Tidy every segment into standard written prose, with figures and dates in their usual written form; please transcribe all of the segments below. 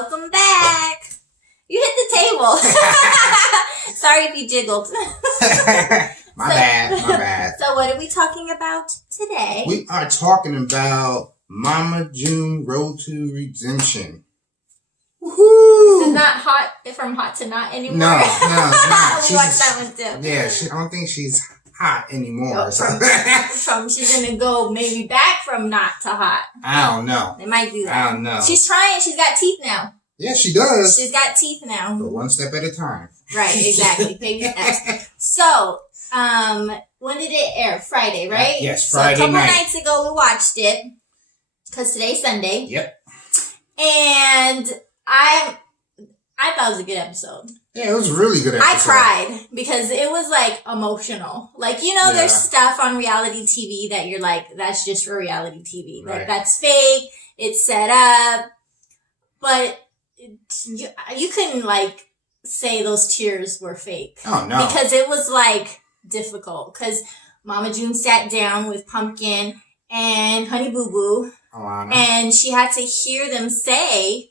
welcome back. You hit the table. Sorry if you jiggled. My bad. So what are we talking about today? We are talking about Mama June Road to Redemption. Woohoo! It's not hot from hot to not anymore. No, it's not. We watched that one too. Yeah, I don't think she's hot anymore. She's gonna go maybe back from not to hot. I don't know. They might do that. I don't know. She's trying. She's got teeth now. Yeah, she does. She's got teeth now. But one step at a time. Right, exactly. Baby steps. So, when did it air? Friday, right? Yes, Friday night. So a couple nights ago we watched it. Because today's Sunday. Yep. And I thought it was a good episode. Yeah, it was a really good episode. I cried because it was like emotional. Like, there's stuff on reality TV that you're like, that's just for reality TV. Like, that's fake. It's set up. But you couldn't like say those tears were fake. Oh, no. Because it was like difficult. Because Mama June sat down with Pumpkin and Honey Boo Boo. Alana. And she had to hear them say,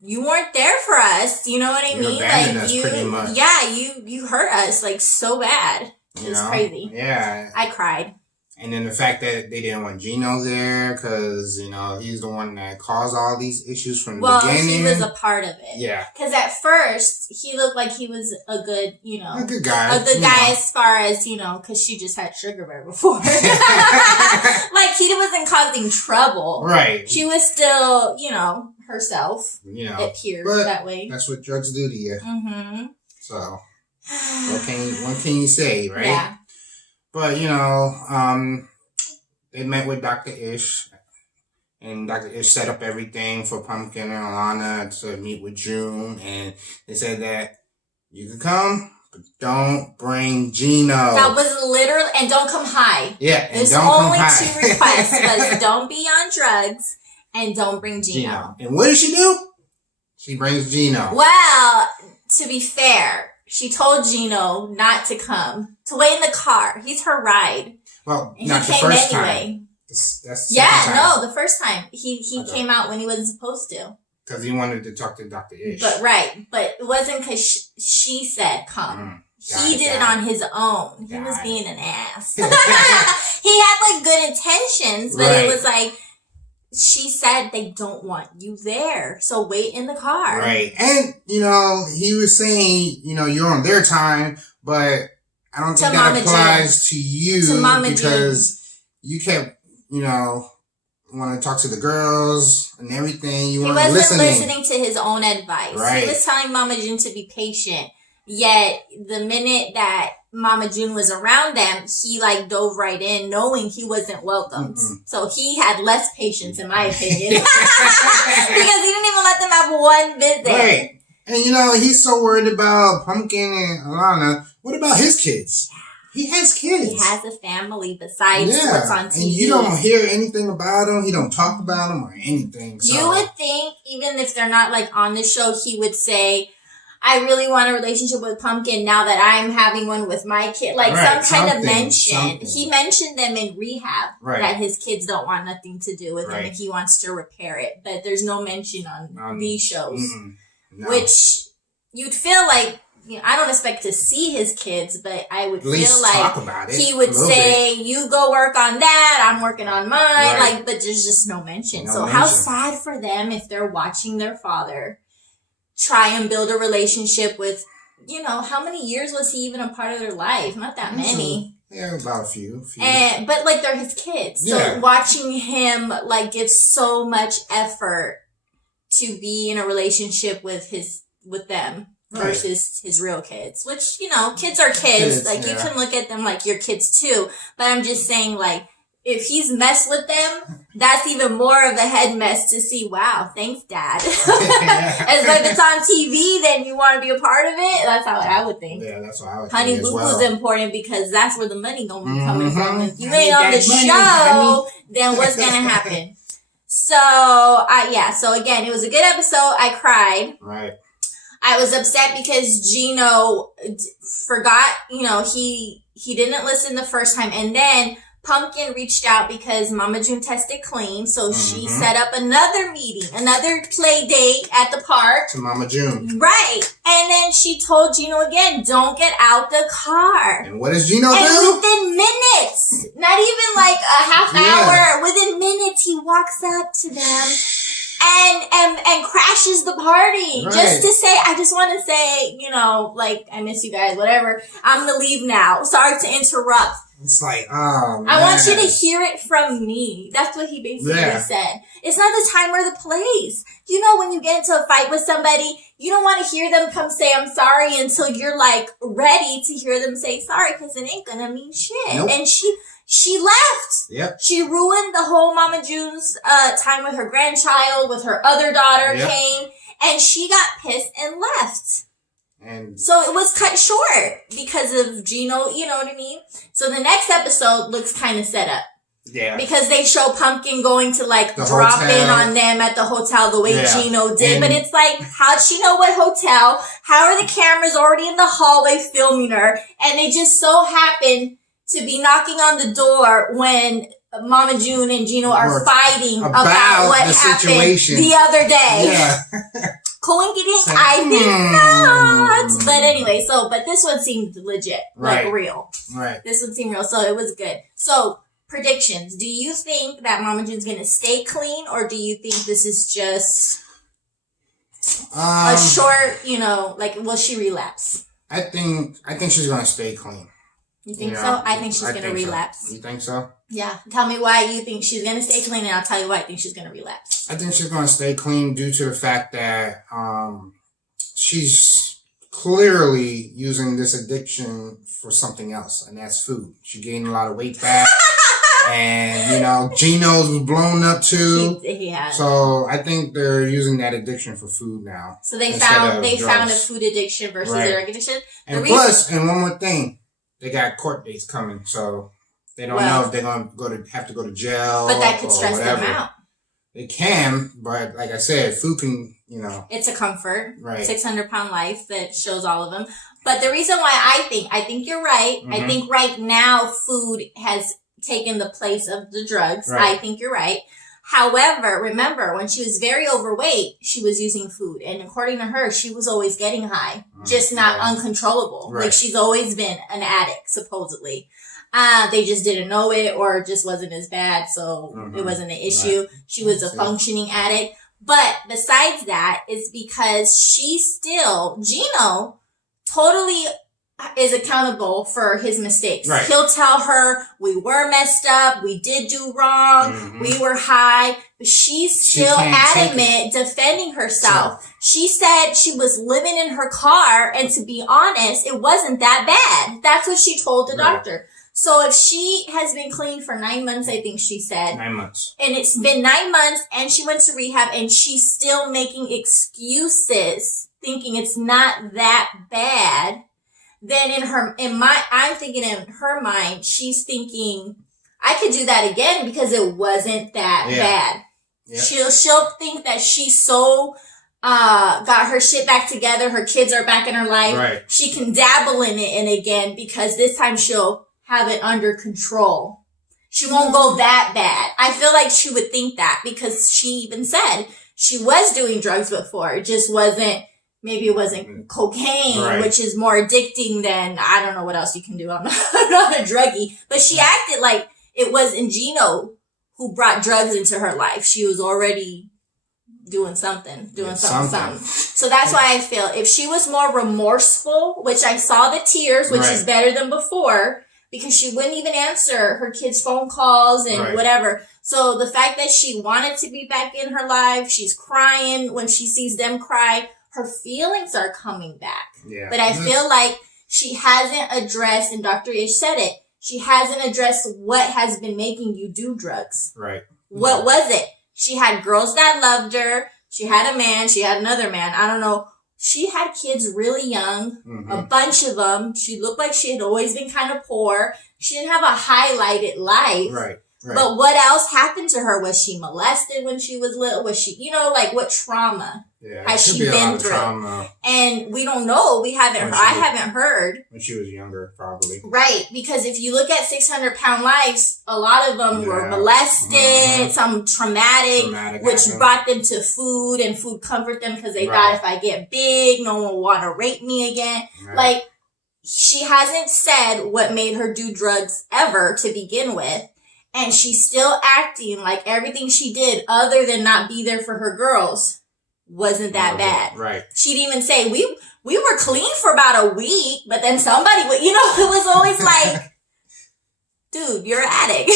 you weren't there for us. You know what I mean? Abandoned us pretty much. Yeah, you hurt us like so bad. It was crazy. Yeah. I cried. And then the fact that they didn't want Gino there because, he's the one that caused all these issues from the beginning. Well, he was a part of it. Yeah. Because at first, he looked like he was a good, a good guy. A good guy as far as, because she just had Sugar Bear before. Like, he wasn't causing trouble. Right. She was still, herself. It appeared that way. That's what drugs do to you. Mm-hmm. So, what can you say, right? Yeah. But, they met with Dr. Ish, and Dr. Ish set up everything for Pumpkin and Alana to meet with June, and they said that you can come, but don't bring Gino. That was literally, and don't come high. Yeah, and there's don't come only high. 2 requests, was don't be on drugs, and don't bring Gino. And what does she do? She brings Gino. Well, to be fair, she told Gino not to come, to wait in the car. He's her ride. Well, and not he the came first anyway. time. That's the second time. The first time. He came out when he wasn't supposed to. Because he wanted to talk to Dr. Ish. But it wasn't because she said come. He did it on his own. He was being an ass. He had like good intentions, but it was like, she said they don't want you there, so wait in the car. Right. And, he was saying, you're on their time, but I don't think that applies to you because you kept, want to talk to the girls and everything. You weren't listening to his own advice. Right. He was telling Mama June to be patient, yet the minute that Mama June was around them, he like dove right in knowing he wasn't welcomed. Mm-hmm. So he had less patience in my opinion. Because he didn't even let them have one visit. Right. And he's so worried about Pumpkin and Alana. What about his kids? He has kids. He has a family besides what's on TV. And you don't hear anything about him. He don't talk about them or anything. So. You would think, even if they're not like on the show, he would say, I really want a relationship with Pumpkin now that I'm having one with my kid. Like some kind of mention. Something. He mentioned them in rehab that his kids don't want nothing to do with him and he wants to repair it. But there's no mention on these shows. No. Which you'd feel like, I don't expect to see his kids, but I would feel like he would say, you go work on that, I'm working on mine. But there's just no mention. How sad for them if they're watching their father try and build a relationship with, how many years was he even a part of their life? Not that many. Yeah, about a few. But they're his kids. So watching him give so much effort to be in a relationship with them versus his real kids, which, kids are kids. You can look at them like your kids too. But I'm just saying, if he's messed with them, that's even more of a head mess to see, wow, thanks, Dad. As if it's on TV, then you want to be a part of it. That's how I would think. Yeah, that's what I would Honey think Boo Boo's important because that's where the money gonna be coming from. If you ain't on the show, then what's gonna happen? So again, it was a good episode. I cried. Right. I was upset because Gino forgot, he didn't listen the first time. And then Pumpkin reached out because Mama June tested clean, so she set up another meeting, another play date at the park. To Mama June. Right. And then she told Gino again, don't get out the car. And what does Gino do? And within minutes, not even like a half hour, within minutes, he walks up to them and crashes the party. Right. Just to say, I just want to say, like, I miss you guys, whatever. I'm going to leave now. Sorry to interrupt. It's like, oh, man. I want you to hear it from me. That's what he basically said. It's not the time or the place. When you get into a fight with somebody, you don't want to hear them come say, I'm sorry, until you're, like, ready to hear them say sorry, because it ain't gonna mean shit. Nope. And she left. Yep. She ruined the whole Mama June's time with her grandchild, with her other daughter came, and she got pissed and left. And so it was cut short because of Gino, you know what I mean? So the next episode looks kind of set up. Yeah. Because they show Pumpkin going to like drop in on them at the hotel the way Gino did. But it's like, how'd she know what hotel? How are the cameras already in the hallway filming her? And they just so happen to be knocking on the door when Mama June and Gino are fighting about what happened the other day. Yeah. Coincidence? I think not. But anyway, but this one seemed legit, like real. Right. This one seemed real, so it was good. So, predictions. Do you think that Mama June's gonna stay clean, or do you think this is just a short, will she relapse? I think she's gonna stay clean. You think so? I think she's gonna relapse. So. You think so? Yeah. Tell me why you think she's gonna stay clean, and I'll tell you why I think she's gonna relapse. I think she's gonna stay clean due to the fact that she's clearly using this addiction for something else, and that's food. She gained a lot of weight back. And, Gino's was blown up too. Yeah. So I think they're using that addiction for food now. So they found a food addiction versus a drug addiction. And and one more thing, they got court dates coming, so they don't know if they're gonna have to go to jail. But that could stress them out. It can, but like I said, food can, It's a comfort. Right. 600-pound life that shows all of them. But the reason why I think you're right. I think right now food has taken the place of the drugs. Right. I think you're right. However, remember, when she was very overweight, she was using food. And according to her, she was always getting high, just not uncontrollable. Right. Like, she's always been an addict, supposedly. They just didn't know it, or it just wasn't as bad, so it wasn't an issue. Right. She was a functioning addict. But besides that, it's because Gino totally is accountable for his mistakes. Right. He'll tell her, we were messed up, we did do wrong, we were high, but she's still adamant defending herself. Sure. She said she was living in her car, and to be honest, it wasn't that bad. That's what she told the doctor. So if she has been clean for 9 months, I think she said. 9 months. And it's been 9 months, and she went to rehab, and she's still making excuses, thinking it's not that bad. Then I'm thinking in her mind, she's thinking, I could do that again because it wasn't that bad. Yep. She'll think that she's so, got her shit back together. Her kids are back in her life. Right. She can dabble in it and again because this time she'll have it under control. She won't go that bad. I feel like she would think that because she even said she was doing drugs before. It just wasn't. Maybe it wasn't cocaine, which is more addicting than, I don't know what else you can do. I'm not a druggie. But she acted like it wasn't Gino who brought drugs into her life. She was already doing something. So that's why I feel if she was more remorseful, which I saw the tears, which is better than before, because she wouldn't even answer her kids' phone calls and whatever. So the fact that she wanted to be back in her life, she's crying when she sees them cry. Her feelings are coming back. Yeah. But I feel like she hasn't addressed, and Dr. Ish said it, she hasn't addressed what has been making you do drugs. Right. What was it? She had girls that loved her. She had a man. She had another man. I don't know. She had kids really young, a bunch of them. She looked like she had always been kind of poor. She didn't have a highlighted life. Right. Right. But what else happened to her? Was she molested when she was little? Was she, like what trauma has she been through? Trauma. And we don't know. I haven't heard. When she was younger, probably. Right. Because if you look at 600-pound lives, a lot of them were molested, some traumatic which brought them to food, and food comfort them because they thought if I get big, no one will want to rape me again. Right. Like, she hasn't said what made her do drugs ever to begin with. And she's still acting like everything she did other than not be there for her girls wasn't that bad. Right. She'd even say, we were clean for about a week, but then somebody would, it was always like, dude, you're an addict.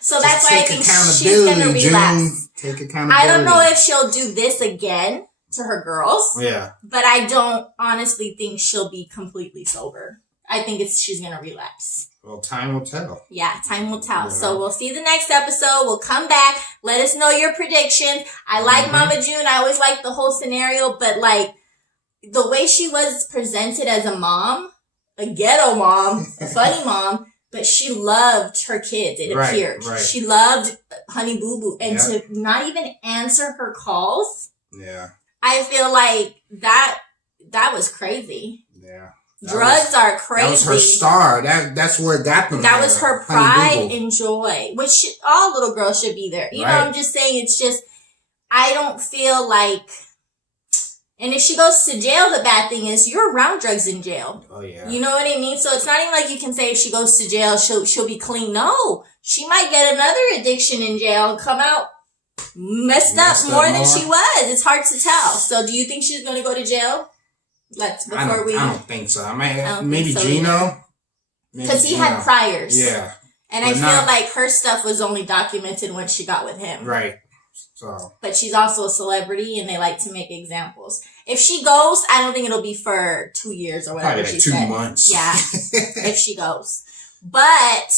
So that's why I think she's going to relapse. Take accountability. I don't know if she'll do this again to her girls. Yeah. But I don't honestly think she'll be completely sober. I think she's going to relapse. Well, time will tell. Yeah, time will tell. Yeah. So we'll see the next episode. We'll come back. Let us know your predictions. I like Mama June. I always like the whole scenario, but like the way she was presented as a mom, a ghetto mom, a funny mom, but she loved her kids, it appeared. Right. She loved Honey Boo Boo. And to not even answer her calls, I feel like that was crazy. Yeah. Drugs are crazy. That was her star. That's where it got them. That was her pride and joy, which all little girls should be there. You know, I'm just saying, it's just, I don't feel like, and if she goes to jail, the bad thing is you're around drugs in jail. Oh, yeah. You know what I mean? So it's not even like you can say if she goes to jail, she'll be clean. No, she might get another addiction in jail and come out messed up more than she was. It's hard to tell. So do you think she's going to go to jail? I don't think so. Maybe so Gino. Because he had priors. Yeah. And I feel like her stuff was only documented when she got with him. Right. So. But she's also a celebrity and they like to make examples. If she goes, I don't think it'll be for 2 years or whatever probably she said. 2 months. Yeah. If she goes. But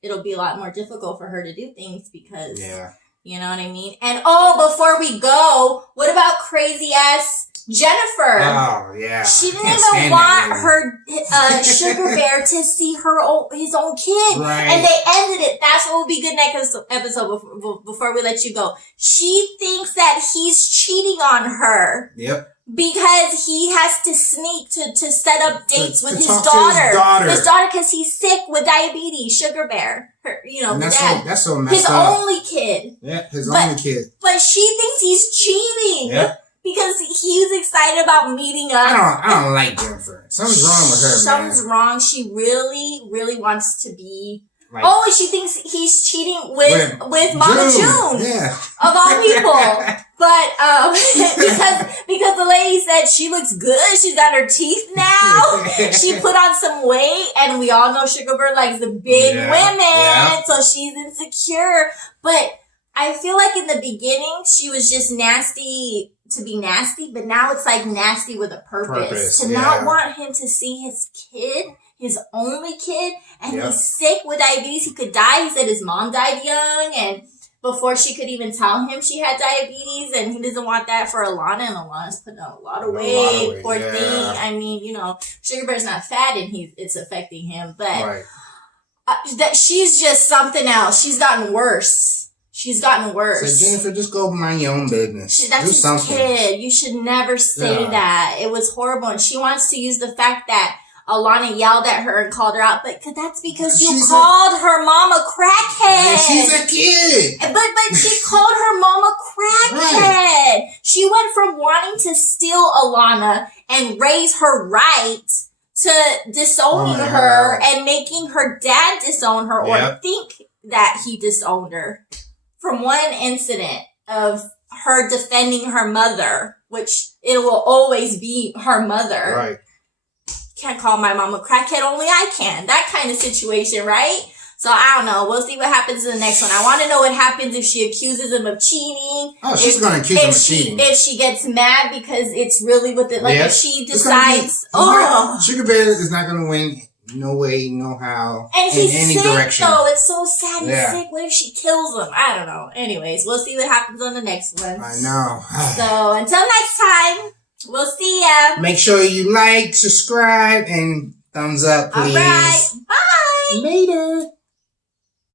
it'll be a lot more difficult for her to do things because. Yeah. You know what I mean? And before we go, what about crazy ass Jennifer? Oh, yeah. She didn't even want her Sugar Bear to see his own kid. Right. And they ended it. That's what will be good next episode before we let you go. She thinks that he's cheating on her. Yep. Because he has to sneak to set up dates with his daughter. His daughter, because he's sick with diabetes. Sugar Bear. That's so messed his up. Only kid. Yeah, only kid. But she thinks he's cheating. Yeah. Because he's excited about meeting up. I don't like Jennifer. Something's wrong with her, Something's wrong. She really, really wants to be... she thinks he's cheating with Mama June. Yeah. Of all people. But, because the lady said she looks good. She's got her teeth now. She put on some weight. And we all know Sugar Bear likes the big women. Yeah. So she's insecure. But I feel like in the beginning, she was just nasty to be nasty. But now it's like nasty with a purpose. To not want him to see his kid. His only kid, and he's sick with diabetes. He could die. He said his mom died young, and before she could even tell him she had diabetes, and he doesn't want that for Alana, and Alana's putting on a lot of weight. Poor thing. I mean, Sugar Bear's not fat, and it's affecting him, but that she's just something else. She's gotten worse. So Jennifer, just go mind your own business. That's Do his something. kid. You should never say that. It was horrible, and she wants to use the fact that Alana yelled at her and called her out, but that's because you called her mom a crackhead. Yeah, she's a kid. But she called her mom a crackhead. Right. She went from wanting to steal Alana and raise her right to disowning her and making her dad disown her or think that he disowned her. From one incident of her defending her mother, which it will always be her mother. Right. Can't call my mom a crackhead, only I can. That kind of situation, right? So I don't know. We'll see what happens in the next one. I want to know what happens if she accuses him of cheating. Oh, she's going to accuse him of cheating. If she gets mad because it's really with it. Like if she decides, Sugar Bear is not going to win. No way, no how. And he's in any sick, direction. though. It's so sad. He's sick. What if she kills him? I don't know. Anyways, we'll see what happens on the next one. I know. So until next time. We'll see ya. Make sure you like, subscribe, and thumbs up, please. All right. Bye. Later.